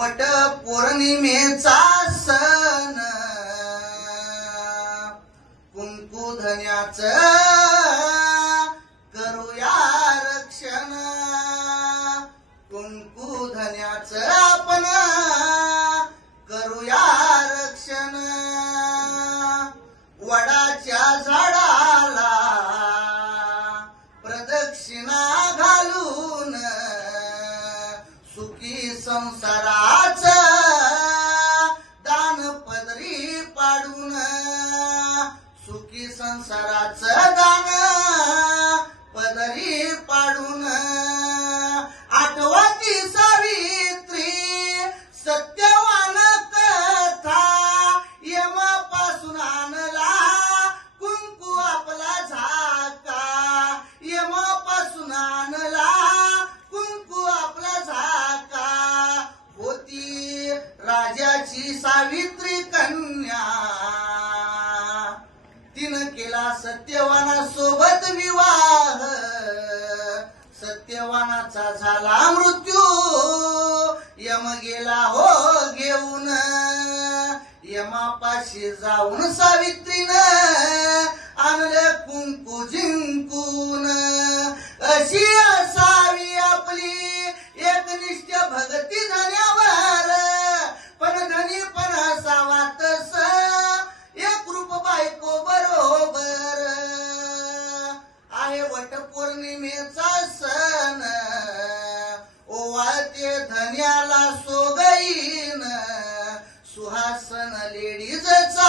वट पौर्णिमेचा सण. कुंकुधन्याच करूया रक्षण. कुंकुधन्याच आपण करूया रक्षण. वडाच्या झाडाला प्रदक्षिणा घालून सुखी संसारा सुखी संसाराच दान पदरी पाडून आठवती सावित्री सत्यवान कथा यमापासून आणला कुंकू आपला झाका. यमापासून आणला कुंकू आपला झाका. होती राजाची सावित्री कन्या. सत्यवाना सोबत विवाह. सत्यवानाचा झाला मृत्यू. यम गेला हो घेऊन. यमापाशी जाऊन सावित्रीनं आणलं कुंकू जिंकून. अशी सुहासन लेडीजचा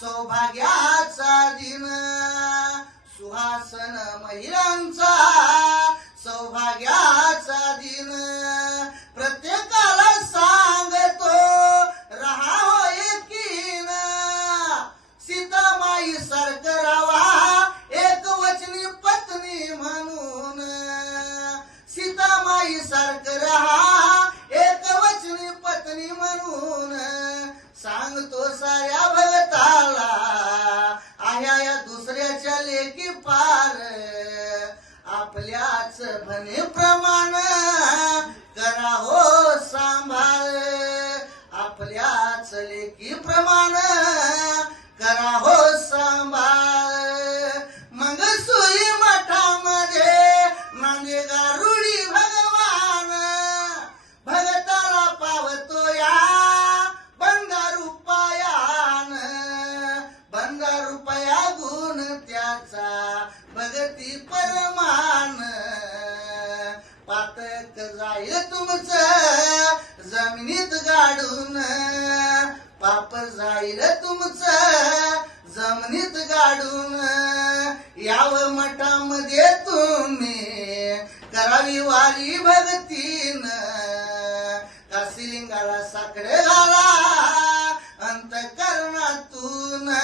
सौभाग्याचा दिन. सुहासन महिलांचा माया या दुसऱ्याच्या लेकी पार. आपल्याच भने प्रमाण. ती परमान. पातक जाय तुमच जमिनीत गाडून. पाप जाईल तुमच जमिनीत गाडून. याव मठामध्ये तुम्ही करावी वारी भगतीन कासिलिंगाला साकडे घाला अंतकरणातून.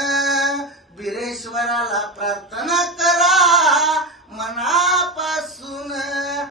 बिरेश्वराला प्रार्थना